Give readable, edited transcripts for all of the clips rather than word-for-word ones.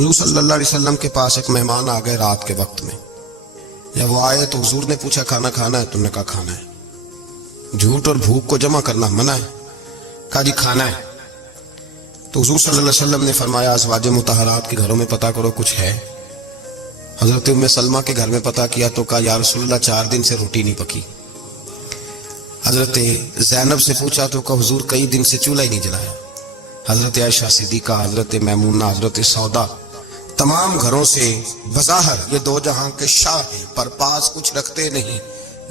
حضور صلی اللہ علیہ وسلم کے پاس ایک مہمان آ گئے رات کے وقت میں. جب وہ آئے تو حضور نے پوچھا کھانا کھانا ہے؟ تم نے کہا کھانا ہے. جھوٹ اور بھوک کو جمع کرنا منع ہے. کہا جی کھانا ہے. تو حضور صلی اللہ علیہ وسلم نے فرمایا ازواج مطہرات کے گھروں میں پتہ کرو کچھ ہے. حضرت ام سلمہ کے گھر میں پتہ کیا تو کہا یا رسول اللہ 4 دن سے روٹی نہیں پکی. حضرت زینب سے پوچھا تو کہا حضور کئی دن سے چولہا ہی نہیں جلایا. حضرت عائشہ صدیقہ، حضرت میمونہ، حضرت سودا، تمام گھروں سے بظاہر یہ دو جہاں کے شاہ ہیں پر پاس کچھ رکھتے نہیں.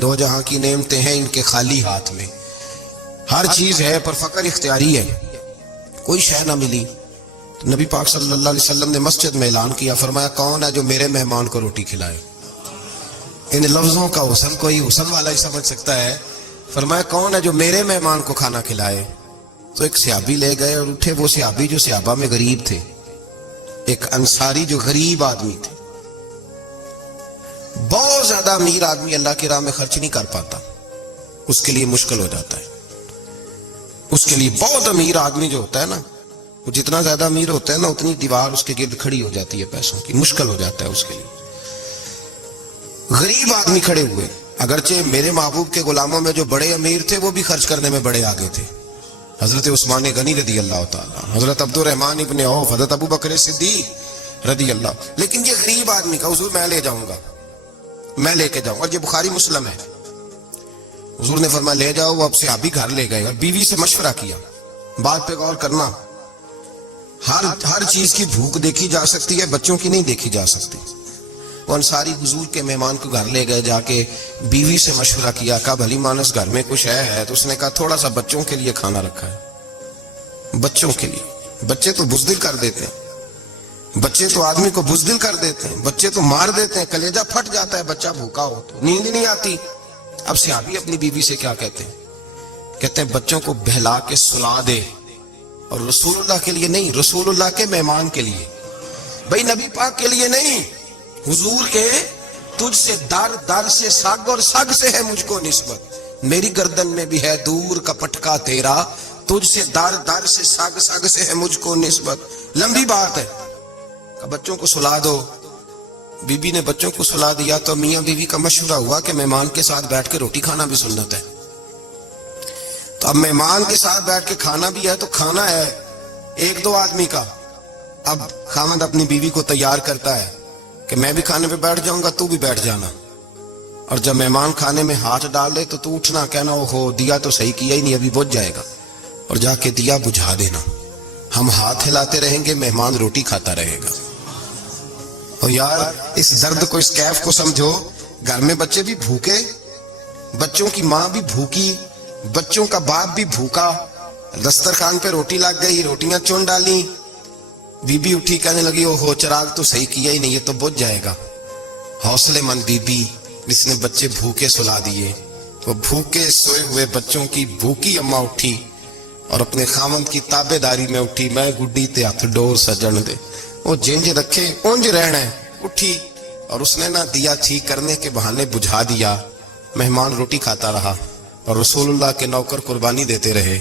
دو جہاں کی نعمتیں ہیں ان کے خالی ہاتھ میں. ہر چیز ہے پر فقر اختیاری ہے. کوئی شے نہ ملی. نبی پاک صلی اللہ علیہ وسلم نے مسجد میں اعلان کیا، فرمایا کون ہے جو میرے مہمان کو روٹی کھلائے؟ ان لفظوں کا حسن کوئی حسن والا ہی سمجھ سکتا ہے. فرمایا کون ہے جو میرے مہمان کو کھانا کھلائے؟ تو ایک صحابی لے گئے اور اٹھے. وہ صحابی جو صحابہ میں غریب تھے، ایک انصاری جو غریب آدمی تھے. بہت زیادہ امیر آدمی اللہ کی راہ میں خرچ نہیں کر پاتا، اس کے لیے مشکل ہو جاتا ہے. اس کے لیے بہت امیر آدمی جو ہوتا ہے نا، وہ جتنا زیادہ امیر ہوتا ہے نا اتنی دیوار اس کے گرد کھڑی ہو جاتی ہے پیسوں کی. مشکل ہو جاتا ہے اس کے لیے. غریب آدمی کھڑے ہوئے. اگرچہ میرے محبوب کے غلاموں میں جو بڑے امیر تھے وہ بھی خرچ کرنے میں بڑے آگے تھے. حضرت عثمان غنی رضی اللہ تعالیٰ، حضرت عبد الرحمن ابن عوف، حضرت ابو بکر صدیق رضی اللہ. لیکن یہ غریب آدمی کا حضور میں لے جاؤں گا، میں لے کے جاؤں. اور یہ بخاری مسلم ہے. حضور نے فرمایا لے جاؤ. وہ اب صحابی گھر لے گئے اور بیوی سے مشورہ کیا. بات پہ غور کرنا، ہر چیز کی بھوک دیکھی جا سکتی ہے، بچوں کی نہیں دیکھی جا سکتی. وہ انصاری حضور کے مہمان کو گھر لے گئے. جا کے بیوی سے مشورہ کیا. کہا بھلی مانس گھر میں کچھ ہے؟ تو اس نے کہا تھوڑا سا بچوں کے لیے کھانا رکھا ہے. بچوں کے لیے. بچے تو بزدل کر دیتے ہیں، بچے تو آدمی کو بزدل کر دیتے ہیں، بچے تو مار دیتے ہیں. کلیجہ پھٹ جاتا ہے بچہ بھوکا ہو تو، نیند نہیں آتی. اب صحابی اپنی بیوی سے کیا کہتے ہیں؟ کہتے ہیں بچوں کو بہلا کے سلا دے. اور رسول اللہ کے لیے نہیں، رسول اللہ کے مہمان کے لیے. بھائی نبی پاک کے لیے نہیں، حضور کے. تجھ سے در در سے سگ اور سگ سے ہے مجھ کو نسبت. میری گردن میں بھی ہے دور کا پٹکا تیرا. تجھ سے در در سے سگ سگ سے ہے مجھ کو نسبت. لمبی بات ہے. بچوں کو سلا دو. بی بی نے بچوں کو سلا دیا تو میاں بیوی کا مشورہ ہوا کہ مہمان کے ساتھ بیٹھ کے روٹی کھانا بھی سنت ہے. تو اب مہمان کے ساتھ بیٹھ کے کھانا بھی ہے تو کھانا ہے 1-2 آدمی کا. اب خاوند اپنی بیوی کو تیار کرتا ہے کہ میں بھی کھانے پہ بیٹھ جاؤں گا، تو بھی بیٹھ جانا. اور جب مہمان کھانے میں ہاتھ ڈال دے تو اٹھنا، کہنا اوہو دیا تو صحیح کیا ہی نہیں، ابھی بجھ جائے گا. اور جا کے دیا بجھا دینا. ہم ہاتھ ہلاتے رہیں گے، مہمان روٹی کھاتا رہے گا. اور یار اس درد کو، اس کیف کو سمجھو. گھر میں بچے بھی بھوکے، بچوں کی ماں بھی بھوکی، بچوں کا باپ بھی بھوکا. دسترخوان پہ روٹی لگ گئی، روٹیاں چن ڈالی. بی بی اٹھی کہنے لگی اوہو چراغ تو صحیح کیا ہی نہیں، یہ تو بجھ جائے گا. حوصلے مند بی بی جس نے بچے بھوکے سلا دیے. وہ بھوکے سوئے ہوئے بچوں کی بھوکی اماں اٹھی اور اپنے خاوند کی تابع داری میں اٹھی. میں گڈی تے ہاتھ ڈور سجن دے، وہ جنج رکھے اونج رہنا ہے. اٹھی اور اس نے نہ دیا ٹھیک کرنے کے بہانے بجھا دیا. مہمان روٹی کھاتا رہا اور رسول اللہ کے نوکر قربانی دیتے رہے.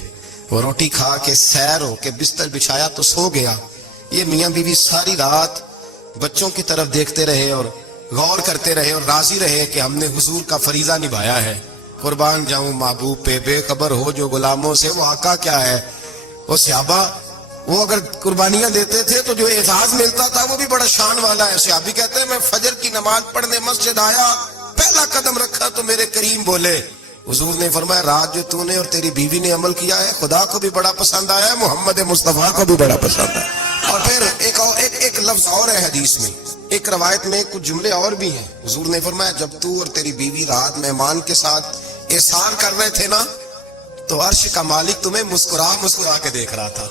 وہ روٹی کھا کے سیر ہو کے بستر بچھایا تو سو گیا. یہ میاں بیوی ساری رات بچوں کی طرف دیکھتے رہے اور غور کرتے رہے اور راضی رہے کہ ہم نے حضور کا فریضہ نبھایا ہے. قربان جاؤں محبوب پہ، بے خبر ہو جو غلاموں سے وہ آقا کیا ہے. وہ صحابہ وہ اگر قربانیاں دیتے تھے تو جو اعزاز ملتا تھا وہ بھی بڑا شان والا ہے. صحابی کہتے ہیں میں فجر کی نماز پڑھنے مسجد آیا، پہلا قدم رکھا تو میرے کریم بولے. حضور نے فرمایا رات جو تو نے اور تیری بیوی نے عمل کیا ہے خدا کو بھی بڑا پسند آیا ہے، محمد مصطفیٰ کو بھی بڑا پسند آیا. اور پھر ایک لفظ اور ہے حدیث میں، ایک روایت میں کچھ جملے اور بھی ہیں. حضور نے فرمایا جب تو اور تیری بیوی رات مہمان کے ساتھ احسان کر رہے تھے نا تو عرش کا مالک تمہیں مسکرا مسکرا کے دیکھ رہا تھا.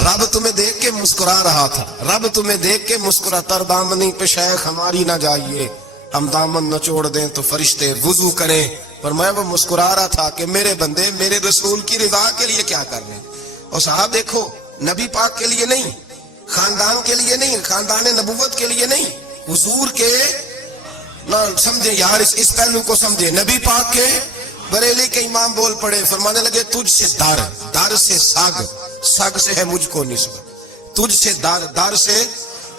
رب تمہیں دیکھ کے مسکرا رہا تھا. رب تمہیں دیکھ کے مسکرا. تر دامنی پہ شیخ ہماری نہ جائیے، ہم دامن نہ چھوڑ دیں تو فرشتے وضو کریں. پر میں وہ مسکرا رہا تھا کہ میرے بندے میرے رسول کی رضا کے لیے کیا کر رہے ہیں. اور صاحب دیکھو نبی پاک کے لیے نہیں، خاندان کے لیے نہیں، خاندان نبوت کے لیے نہیں، حضور کے نہ سمجھے یار، اس پہلو کو سمجھے. نبی پاک کے بریلی کے امام بول پڑے، فرمانے لگے تجھ سے در، در سے سگ، سگ سے ہے مجھ کو نسبت. تجھ سے در، در سے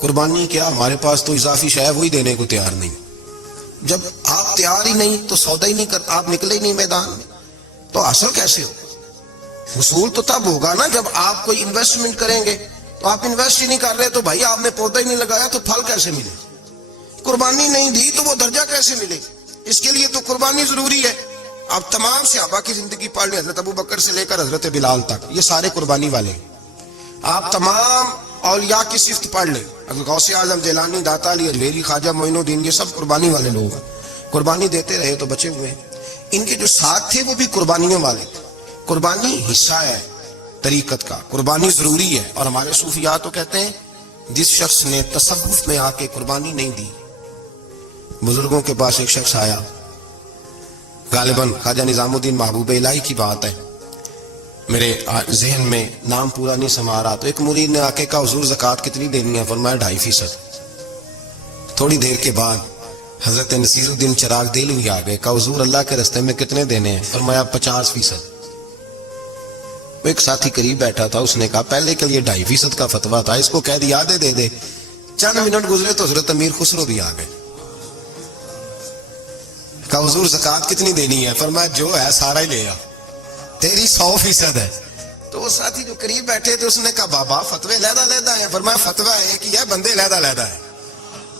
قربانی کیا، ہمارے پاس تو اضافی شے وہی دینے کو تیار نہیں. جب آپ تیار ہی نہیں تو سودا ہی نہیں کرتے، آپ نکلے ہی نہیں میدان میں، تو حاصل کیسے ہو؟ حصول تو تب ہوگا نا جب آپ کوئی انویسٹمنٹ کریں گے. تو آپ انویسٹ ہی نہیں کر رہے تو بھائی آپ نے پودا ہی نہیں لگایا تو پھل کیسے ملے؟ قربانی نہیں دی تو وہ درجہ کیسے ملے؟ اس کے لیے تو قربانی ضروری ہے. آپ تمام صحابہ کی زندگی پڑھ لیں، حضرت ابو بکر سے لے کر حضرت بلال تک، یہ سارے قربانی والے ہیں. آپ تمام اولیاء کی صفت پڑھ لیں، حضرت غوث اعظم، جیلانی، داتا علی اجمیری، خواجہ معین الدین، یہ سب قربانی والے لوگ ہیں. قربانی دیتے رہے تو بچے ہوئے. ان کے جو ساتھ تھے وہ بھی قربانیوں والے تھے. قربانی حصہ ہے طریقت کا، قربانی ضروری ہے. اور ہمارے صوفیاء تو کہتے ہیں جس شخص نے تصوف میں آ کے قربانی نہیں دی. بزرگوں کے پاس ایک شخص آیا، غالباً خواجہ نظام الدین محبوب الہی کی بات ہے، میرے ذہن میں نام پورا نہیں سما رہا. تو ایک مرید نے آ کے کہا حضور زکوٰۃ کتنی دینی ہے؟ فرمایا 2.5%. تھوڑی دیر کے بعد حضرت نصیر الدین چراغ دہلوی آ گئے، کہا حضور اللہ کے راستے میں کتنے دینے ہیں؟ فرمایا 50%. ایک ساتھی قریب بیٹھا تھا، اس نے کہا پہلے کے لیے 2.5% کا فتویٰ تھا، اس کو کہہ دیا دے دے. چند منٹ گزرے تو حضرت امیر خسرو بھی آ گئے، کہا حضور زکوٰۃ کتنی دینی ہے؟ فرمایا جو ہے سارا ہی لے آ، تیری 100% ہے. تو وہ ساتھی جو قریب بیٹھے تھے اس نے کہا بابا فتوے علیحدہ ہیں. فرمایا فتویٰ ایک ہی ہے، بندے علیحدہ ہے.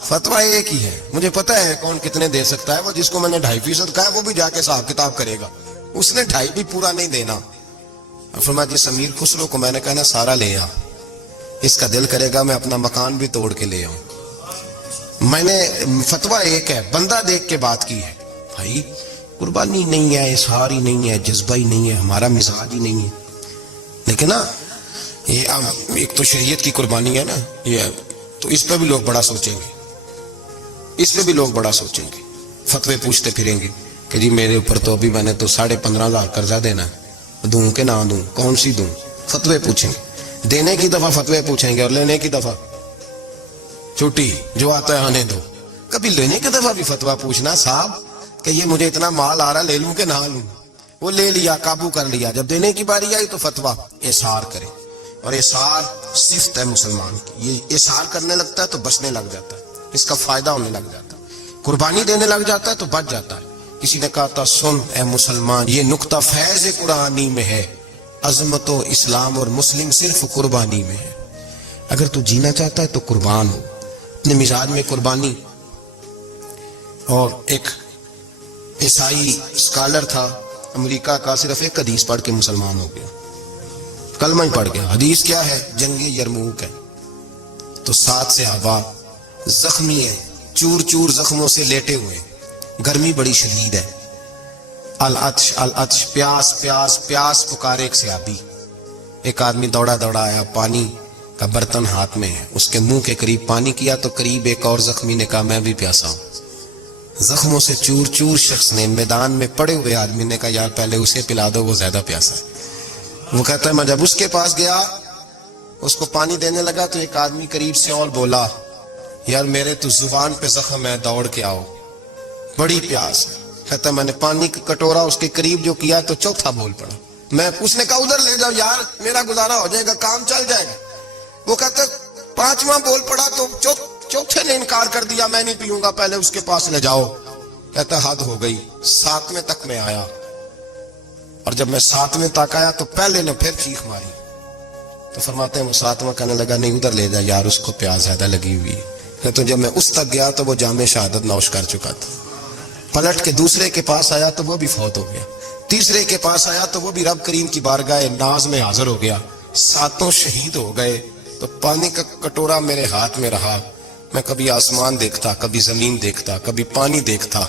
فتویٰ ایک ہی ہے، مجھے پتہ ہے کون کتنے دے سکتا ہے. وہ جس کو میں نے 2.5% کہا ہے وہ بھی جا کے حساب کتاب کرے گا، اس نے 2.5 بھی پورا نہیں دینا. فرمایا جس امیر خسرو کو میں نے کہنا سارا لے آ، اس کا دل کرے گا میں اپنا مکان بھی توڑ کے لے آؤں. میں نے فتویٰ ایک ہے، بندہ دیکھ کے بات کی ہے. بھائی قربانی نہیں ہے، اظہار ہی نہیں ہے، جذبہ ہی نہیں ہے، ہمارا مزاج ہی نہیں ہے. لیکن نا یہ اب ایک تو شریعت کی قربانی ہے نا یہ، تو اس پہ بھی لوگ بڑا سوچیں گے، اس پہ بھی لوگ بڑا سوچیں گے. فتوے پوچھتے پھریں گے کہ جی میرے اوپر تو ابھی میں نے تو 15,500 قرضہ دینا ہے، دوں کہ نہ دوں، کون سی دوں؟ فتوے پوچھیں گے. دینے کی دفعہ فتوے پوچھیں گے اور لینے کی دفعہ چھٹی، جو آتا ہے آنے دو. کبھی لینے کی دفعہ بھی فتویٰ پوچھنا صاحب کہ یہ مجھے اتنا مال آ رہا لے لوں کہ نہ لوں. وہ لے لیا، قابو کر لیا. جب دینے کی باری آئی تو فتویٰ اظہار کرے. اور اظہار صفت ہے مسلمان کی، یہ اظہار کرنے لگتا ہے تو بچنے لگ جاتا ہے، اس کا فائدہ ہونے لگ جاتا ہے. قربانی دینے لگ جاتا ہے تو بچ جاتا ہے. کسی نے کہا تھا سن اے مسلمان، یہ نقطہ فیض قرآنی میں ہے، عظمت و اسلام اور مسلم صرف قربانی میں ہے. اگر تو جینا چاہتا ہے تو قربان ہو. اپنے مزاج میں قربانی. اور ایک عیسائی اسکالر تھا امریکہ کا، صرف ایک حدیث پڑھ کے مسلمان ہو گیا، کلمہ ہی پڑھ گیا. حدیث کیا ہے؟ جنگ یرموک ہے. تو 7 صحابہ زخمی ہیں، چور چور زخموں سے لیٹے ہوئے، گرمی بڑی شدید ہے. العطش العطش، پیاس پیاس پیاس پکارے ایک صحابی. ایک آدمی دوڑا دوڑا آیا، پانی کا برتن ہاتھ میں ہے، اس کے منہ کے قریب پانی کیا تو قریب ایک اور زخمی نے کہا میں بھی پیاسا ہوں. زخموں سے چور چور شخص نے، میدان میں پڑے ہوئے آدمی نے کہا یار پہلے اسے پلا دو، وہ زیادہ پیاسا ہے. وہ کہتا ہے میں جب اس کے پاس گیا اس کو پانی دینے لگا تو ایک آدمی قریب سے اور بولا یار میرے تو زبان پہ زخم ہے، دوڑ کے آؤ، بڑی پیاس ہے. کہتا ہے میں نے پانی کا کٹورا اس کے قریب جو کیا تو چوتھا بول پڑا. اس نے کہا ادھر لے جاؤ یار، میرا گزارا ہو جائے گا، کام چل جائے گا. وہ کہتا ہے 5واں بول پڑا تو چوتھے نے انکار کر دیا، میں نہیں پیوں گا، پہلے اس کے پاس لے جاؤ. کہتا حد ہو گئی. 7ویں تک میں آیا، اور جب میں 7ویں تک آیا تو پہلے نے پھر چیخ ماری. تو فرماتے ہیں وہ 7واں کہنے لگا نہیں ادھر لے جا یار، اس کو پیاس زیادہ لگی ہوئی ہے. تو جب میں اس تک گیا تو وہ جام شہادت نوش کر چکا تھا. پلٹ کے دوسرے کے پاس آیا تو وہ بھی فوت ہو گیا. تیسرے کے پاس آیا تو وہ بھی رب کریم کی بارگاہ ناز میں حاضر ہو گیا. 7 شہید ہو گئے. تو پانی کا کٹورا میرے ہاتھ میں رہا. میں کبھی آسمان دیکھتا، کبھی زمین دیکھتا، کبھی پانی دیکھتا،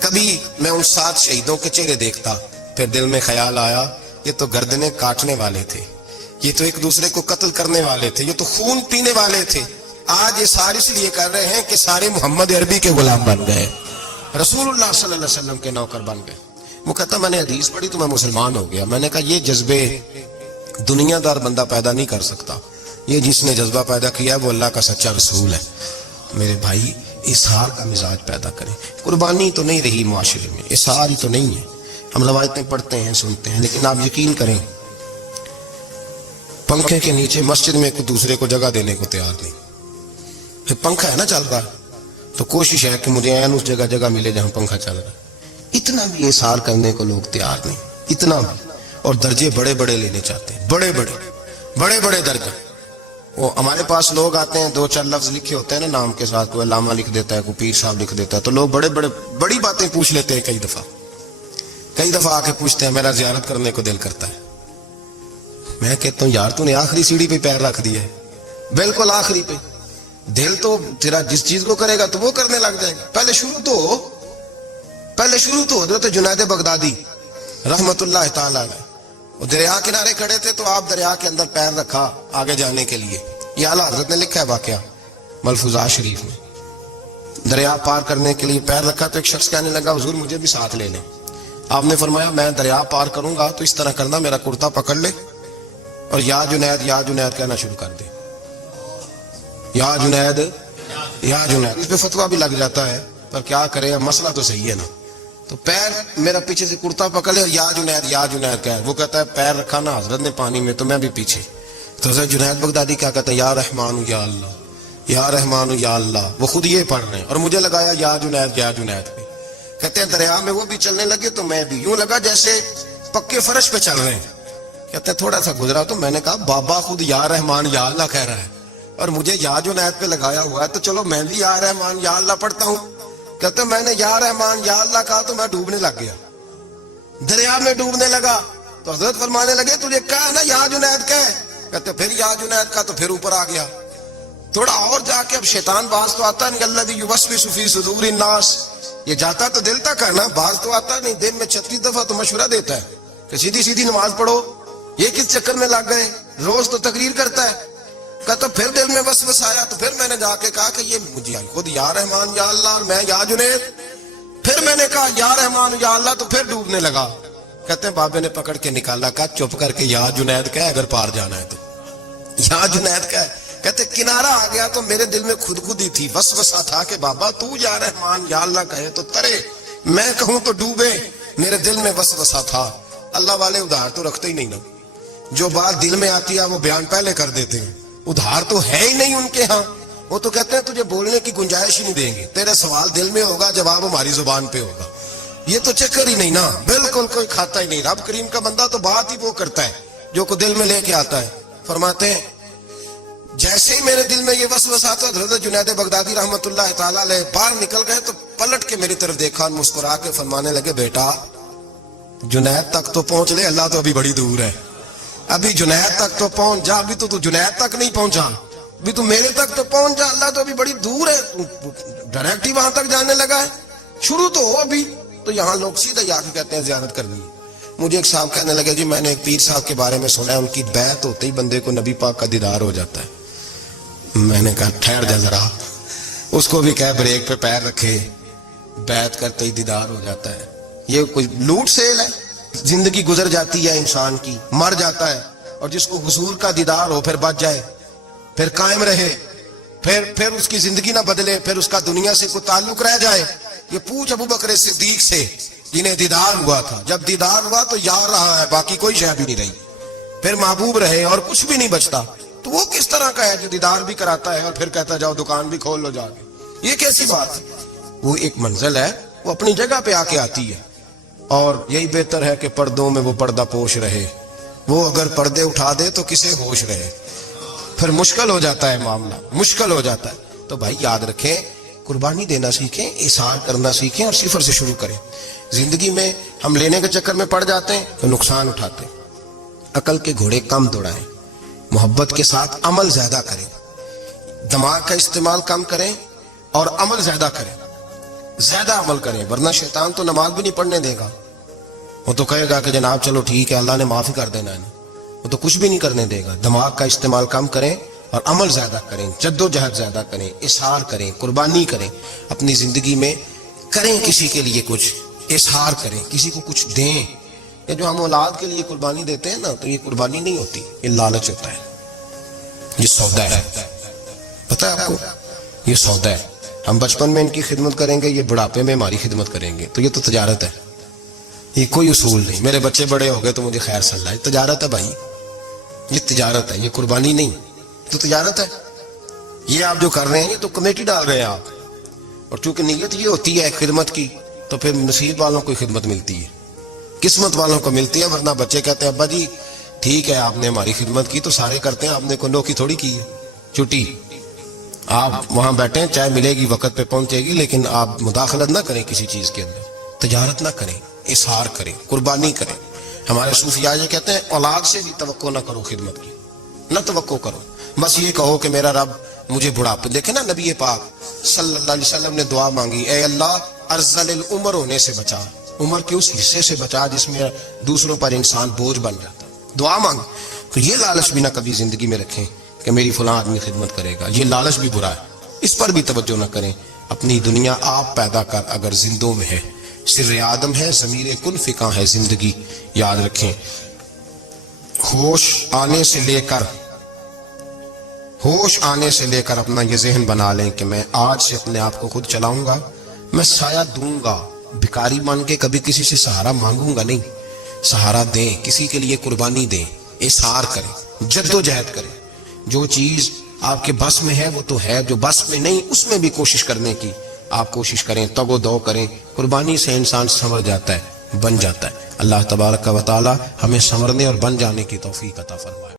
کبھی میں ان 7 شہیدوں کے چہرے دیکھتا. پھر دل میں خیال آیا یہ تو گردنیں کاٹنے والے تھے، یہ تو ایک دوسرے کو قتل کرنے والے تھے، یہ تو خون پینے والے تھے. آج یہ سارے اس لیے کر رہے ہیں کہ سارے محمد عربی کے غلام بن گئے، رسول اللہ صلی اللہ علیہ وسلم کے نوکر بن گئے. وہ کہتا میں نے حدیث پڑھی تو میں مسلمان ہو گیا. میں نے کہا یہ جذبے دنیا دار بندہ پیدا نہیں کر سکتا، یہ جس نے جذبہ پیدا کیا ہے وہ اللہ کا سچا رسول ہے. میرے بھائی اظہار کا مزاج پیدا کریں. قربانی تو نہیں رہی معاشرے میں، اظہار ہی تو نہیں ہے. ہم روایتیں پڑھتے ہیں سنتے ہیں، لیکن آپ یقین کریں پنکھے کے نیچے مسجد میں ایک دوسرے کو جگہ دینے کو تیار نہیں. پھر پنکھا ہے نا چل رہا, تو کوشش ہے کہ مجھے این اس جگہ جگہ ملے جہاں پنکھا چل رہا ہے. اتنا بھی احسار کرنے کو لوگ تیار نہیں, اتنا بھی. اور درجے بڑے بڑے لینے چاہتے ہیں, بڑے بڑے درجے. وہ ہمارے پاس لوگ آتے ہیں, 2-4 لفظ لکھے ہوتے ہیں نا نام کے ساتھ, کوئی علامہ لکھ دیتا ہے, کوئی پیر صاحب لکھ دیتا ہے, تو لوگ بڑی باتیں پوچھ لیتے ہیں. کئی دفعہ آ کے پوچھتے ہیں میرا زیارت کرنے کو دل کرتا ہے. میں کہتا ہوں یار تو نے آخری سیڑھی پہ پیر رکھ دیا ہے, بالکل آخری پہ. دل تو تیرا جس چیز کو کرے گا تو وہ کرنے لگ جائے گا. پہلے شروع تو حضرت جنید بغدادی رحمت اللہ تعالی علیہ, وہ دریا کنارے کھڑے تھے, تو آپ دریا کے اندر پیر رکھا آگے جانے کے لیے. یہ اعلیٰ حضرت نے لکھا ہے واقعہ ملفوظات شریف میں. دریا پار کرنے کے لیے پیر رکھا تو ایک شخص کہنے لگا حضور مجھے بھی ساتھ لے لیں. آپ نے فرمایا میں دریا پار کروں گا تو اس طرح کرنا, میرا کرتا پکڑ لے اور یا جنید کہنا شروع کر دے. یا جنید. اس پہ فتویٰ بھی لگ جاتا ہے, پر کیا کرے, مسئلہ تو صحیح ہے نا. تو پیر میرا پیچھے سے کرتا پکڑ لے, یا جنید کہہ. وہ کہتا ہے پیر رکھا نا حضرت نے پانی میں, تو میں بھی پیچھے. تو حضرت جنید بغدادی کیا کہتا ہے, یا رحمان یا اللہ, یا رحمان یا اللہ. وہ خود یہ پڑھ رہے ہیں اور مجھے لگایا یا جنید پہ. کہتے ہیں دریا میں وہ بھی چلنے لگے تو میں بھی, یوں لگا جیسے پکے فرش پہ چل رہے ہیں. کہتے ہیں تھوڑا سا گزرا تو میں نے کہا بابا خود یا رحمان یا اللہ کہہ رہا ہے اور مجھے یا جنید پہ لگایا ہوا ہے, تو چلو میں بھی یا رحمان یا اللہ پڑھتا ہوں. کہتے ہیں میں نے یا رحمان یا اللہ کہا تو میں ڈوبنے لگ گیا, دریا میں ڈوبنے لگا. تو حضرت فرمانے لگے تجھے کہا نا یا جنید کہہ. کہتے پھر یا جنید کا, تو پھر اوپر آ گیا. تھوڑا اور جا کے اب شیطان باز تو آتا نہیں, الذی یوسوس فی صدور الناس, یہ جاتا تو دل تک ہے نا, باز تو آتا نہیں. دن میں 36 دفعہ تو مشورہ دیتا ہے کہ سیدھی نماز پڑھو, یہ کس چکر میں لگ گئے, روز تو تقریر کرتا ہے. کہتا پھر دل میں وسوسہ آیا, تو پھر میں نے جا کے کہا کہ یہ مجھے خود یا رحمان یا اللہ اور میں یا جنید. پھر میں نے کہا یا رحمان یا اللہ, تو پھر ڈوبنے لگا. کہتے ہیں بابے نے پکڑ کے نکالا, کہا چپ کر کے یا جنید کہہ, اگر پار جانا ہے تو یا جنید کہہ. کہتے کنارہ آ گیا تو میرے دل میں خود ہی تھی, وسوسہ تھا کہ بابا تو یا رحمان یا اللہ کہے تو ترے, میں کہوں تو ڈوبے. میرے دل میں وسوسہ تھا. اللہ والے ادھار تو رکھتے ہی نہیں نا, جو بات دل میں آتی ہے وہ بیان پہلے کر دیتے ہیں. ادھار تو ہے ہی نہیں ان کے ہاں. وہ تو کہتے ہیں تجھے بولنے کی گنجائش ہی نہیں دیں گے, تیرا سوال دل میں ہوگا, جواب ہماری زبان پہ ہوگا. یہ تو چکر ہی نہیں نا, بالکل کوئی کھاتا ہی نہیں. رب کریم کا بندہ تو بات ہی وہ کرتا ہے جو کو دل میں لے کے آتا ہے. فرماتے ہیں جیسے ہی میرے دل میں یہ وسوسہ تھا, حضرت جنید بغدادی رحمت اللہ تعالی علیہ باہر نکل گئے تو پلٹ کے میری طرف دیکھا اور مسکرا کے فرمانے لگے بیٹا جنید تک تو پہنچ لے, اللہ تو ابھی بڑی دور ہے. ابھی جنید تک تو پہنچ جا, ابھی تو جنید تک نہیں پہنچا, ابھی تو میرے تک تو پہنچ جا, اللہ تو ابھی بڑی دور ہے. ڈائریکٹ ہی وہاں تک جانے لگا ہے, شروع تو ہو ابھی. تو یہاں لوگ سیدھا جا کے کہتے ہیں زیارت کرنی ہے. مجھے ایک صاحب کہنے لگے جی میں نے ایک پیر صاحب کے بارے میں سنا ہے, ان کی بیعت ہوتے ہی بندے کو نبی پاک کا دیدار ہو جاتا ہے. میں نے کہا ٹھہر جا ذرا, اس کو بھی کہہ بریک پہ پیر رکھے, بیعت کرتے ہی دیدار ہو جاتا ہے. یہ کوئی لوٹ سیل ہے؟ زندگی گزر جاتی ہے انسان کی, مر جاتا ہے, اور جس کو حضور کا دیدار ہو پھر بچ جائے, پھر قائم رہے, پھر اس کی زندگی نہ بدلے, پھر اس کا دنیا سے کوئی تعلق رہ جائے. یہ پوچھ ابو بکر صدیق سے جنہیں دیدار ہوا تھا, جب دیدار ہوا تو یار رہا ہے, باقی کوئی شے بھی نہیں رہی, پھر محبوب رہے اور کچھ بھی نہیں بچتا. تو وہ کس طرح کا ہے جو دیدار بھی کراتا ہے اور پھر کہتا جاؤ دکان بھی کھول لو جا کے؟ یہ کیسی بات ہے؟ وہ ایک منزل ہے, وہ اپنی جگہ پہ آ کے آتی ہے. اور یہی بہتر ہے کہ پردوں میں وہ پردہ پوش رہے, وہ اگر پردے اٹھا دے تو کسے ہوش رہے, پھر مشکل ہو جاتا ہے معاملہ, مشکل ہو جاتا ہے. تو بھائی یاد رکھیں, قربانی دینا سیکھیں, احسان کرنا سیکھیں اور صفر سے شروع کریں. زندگی میں ہم لینے کے چکر میں پڑ جاتے ہیں تو نقصان اٹھاتے ہیں. عقل کے گھوڑے کم دوڑائیں, محبت کے ساتھ عمل زیادہ کریں, دماغ کا استعمال کم کریں اور عمل زیادہ کریں, زیادہ عمل کریں, ورنہ شیطان تو نماز بھی نہیں پڑھنے دے گا. وہ تو کہے گا کہ جناب چلو ٹھیک ہے اللہ نے معافی کر دینا ہے, وہ تو کچھ بھی نہیں کرنے دے گا. دماغ کا استعمال کم کریں اور عمل زیادہ کریں, جد و جہد زیادہ کریں, اظہار کریں, قربانی کریں, اپنی زندگی میں کریں, کسی کے لیے کچھ اظہار کریں, کسی کو کچھ دیں. یہ جو ہم اولاد کے لیے قربانی دیتے ہیں نا, تو یہ قربانی نہیں ہوتی, یہ لالچ ہوتا ہے, یہ سودا ہے. پتہ ہے آپ کو, یہ سودا ہے. ہم بچپن میں ان کی خدمت کریں گے, یہ بڑھاپے میں ہماری خدمت کریں گے, تو یہ تو تجارت ہے, یہ کوئی اصول نہیں. میرے بچے بڑے ہو گئے تو مجھے خیر صلی اللہ, یہ تجارت ہے بھائی, یہ تجارت ہے, یہ قربانی نہیں, تو تجارت ہے. یہ آپ جو کر رہے ہیں یہ تو کمیٹی ڈال رہے ہیں آپ, اور چونکہ نیت یہ ہوتی ہے خدمت کی تو پھر نصیب والوں کو خدمت ملتی ہے, قسمت والوں کو ملتی ہے. ورنہ بچے کہتے ہیں ابا جی ٹھیک ہے آپ نے ہماری خدمت کی تو سارے کرتے ہیں, آپ نے کنڈوں کی تھوڑی کی ہے چھٹی. آپ وہاں بیٹھیں, چائے ملے گی وقت پہ پہنچے گی, لیکن آپ مداخلت نہ کریں کسی چیز کے اندر, تجارت نہ کریں, اظہار کریں, قربانی کریں. ہمارے صوفیاء یہ کہتے ہیں اولاد سے بھی توقع نہ کرو خدمت کی, نہ توقع کرو, بس یہ کہو کہ میرا رب مجھے بڑھاپے. دیکھیں نا نبی پاک صلی اللہ علیہ وسلم نے دعا مانگی, اے اللہ ارذل العمر ہونے سے بچا, عمر کے اس حصے سے بچا جس میں دوسروں پر انسان بوجھ بن جاتا. دعا مانگ. تو یہ لالچ بھی نہ کبھی زندگی میں رکھیں کہ میری فلاں آدمی خدمت کرے گا, یہ لالچ بھی برا ہے, اس پر بھی توجہ نہ کریں. اپنی دنیا آپ پیدا کر اگر زندوں میں ہے, سر آدم ہے, ضمیر کن فکاں ہے زندگی. یاد رکھیں ہوش آنے سے لے کر اپنا یہ ذہن بنا لیں کہ میں آج سے اپنے آپ کو خود چلاؤں گا, میں سایہ دوں گا, بھکاری مان کے کبھی کسی سے سہارا مانگوں گا نہیں. سہارا دیں, کسی کے لیے قربانی دیں, اظہار کریں, جد و جہد کریں. جو چیز آپ کے بس میں ہے وہ تو ہے, جو بس میں نہیں اس میں بھی کوشش کرنے کی آپ کوشش کریں, تگ و دو کریں. قربانی سے انسان سنور جاتا ہے, بن جاتا ہے. اللہ تبارک و تعالی ہمیں سنورنے اور بن جانے کی توفیق عطا فرمائے.